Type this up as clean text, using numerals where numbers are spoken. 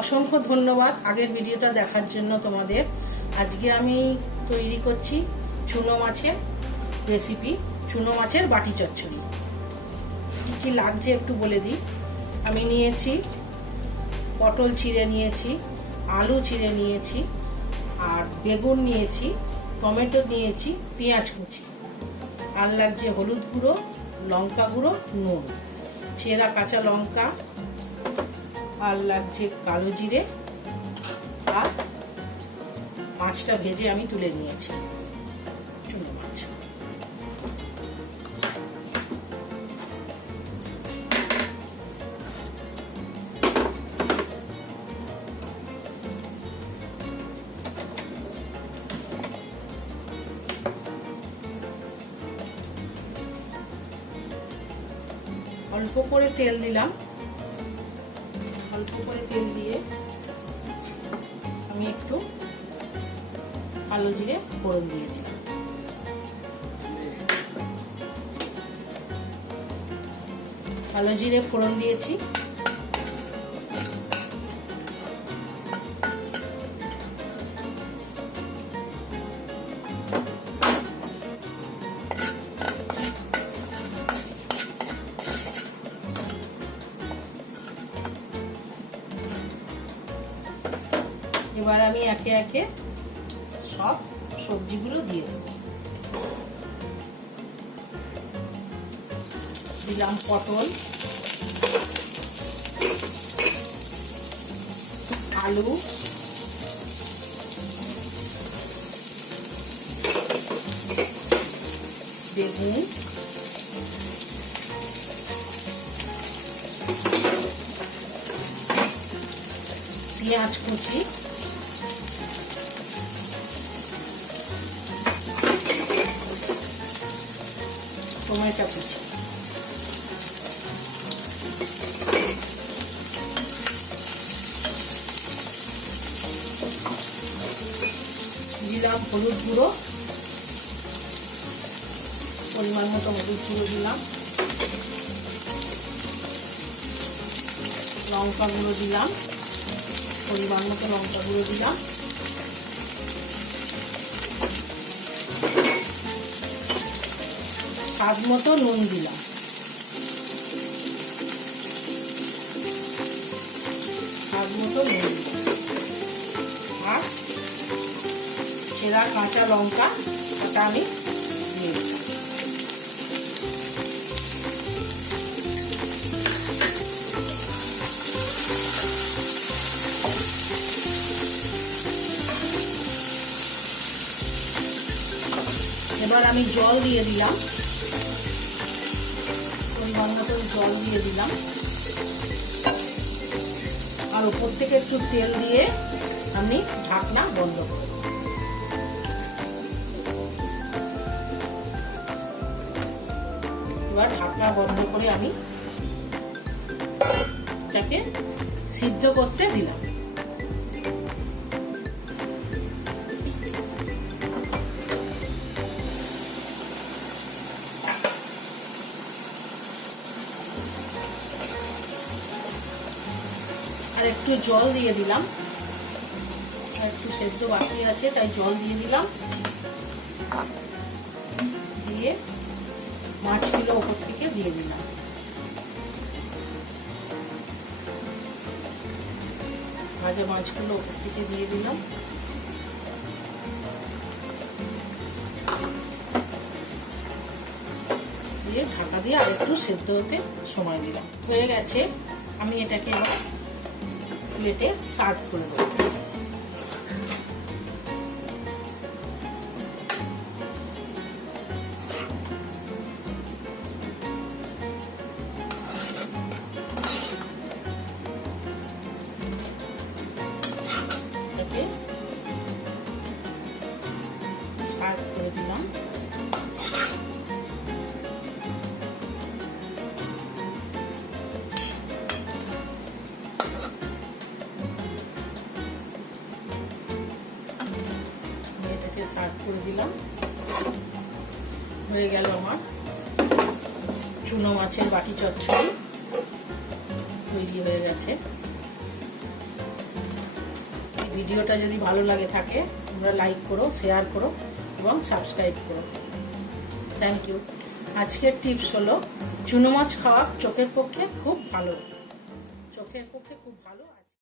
অসংখ্য ধন্যবাদ আগের ভিডিওটা দেখার জন্য তোমাদের। আজকে আমি তৈরি করছি চুনো মাছের রেসিপি, চুনো মাছের বাটি চচ্চড়ি। কি কি লাগছে একটু বলে দিই। আমি নিয়েছি পটল চিড়ে নিয়েছি, আলু চিড়ে নিয়েছি, আর বেগুন নিয়েছি, টমেটো নিয়েছি, পেঁয়াজ কুচি, আর লাগছে হলুদ গুঁড়ো, লঙ্কা গুঁড়ো, নুন, চেরা কাঁচা লঙ্কা, আর লাগছে কালো জিরে, আর মাছটা ভেজে আমি তুলে নিয়েছি চুনো মাছ। অল্প করে তেল দিলাম, অল্প করে তেল দিয়ে আমি একটু কালো জিরে ফোড়ন দিয়ে দিলাম। কালো জিরে ফোড়ন দিয়েছি। এবার আমি একে একে সব সবজিগুলো দিয়ে দেব। দিলাম পটল, আলু, বেগুন, পেঁয়াজ কুচি, টমেটো কুচি, দিলাম হলুদ গুঁড়ো, পরিমাণ মতো হলুদ গুঁড়ো দিলাম, লঙ্কা গুঁড়ো দিলাম, পরিমাণ মতো লঙ্কা গুঁড়ো দিলাম, স্বাদ মতো নুন দিলাম, স্বাদ মতো নুন দিলাম, আর চেরা কাঁচা লঙ্কা ওটা আমি দিয়ে দিলাম। এবার আমি জল দিয়ে দিলাম, পরিমাণ মতো জল দিয়ে দিলাম, আর উপর থেকে একটু তেল দিয়ে আমি ঢাকনা বন্ধ করব। এবার ঢাকনা বন্ধ করে আমি এটাকে সিদ্ধ করতে দিলাম। আর একটু জল দিয়ে দিলাম, আর একটু সেদ্ধ বাকি আছে তাই জল দিয়ে দিলাম। দিয়ে মাছগুলো ওপর থেকে দিয়ে দিলাম। ভাজা মাছগুলো ওপর থেকে দিয়ে দিলাম। দিয়ে ঢাকা দিয়ে আর একটু সেদ্ধ হতে সময় দিলাম। হয়ে গেছে, আমি এটাকে এবার প্লেটে সার্ভ করে দেবো। সার্ভ করে দিলাম। সার্ভ করে দিলাম। হয়ে গেল আমার চুনো মাছের বাটি চচ্চড়ি তৈরি হয়ে গেছে। ভিডিওটা যদি ভালো লাগে থাকে তোমরা লাইক করো, শেয়ার করো এবং সাবস্ক্রাইব করো। Thank you. আজকের টিপস হলো চুনো মাছ খাওয়া চোখের পক্ষে খুব ভালো।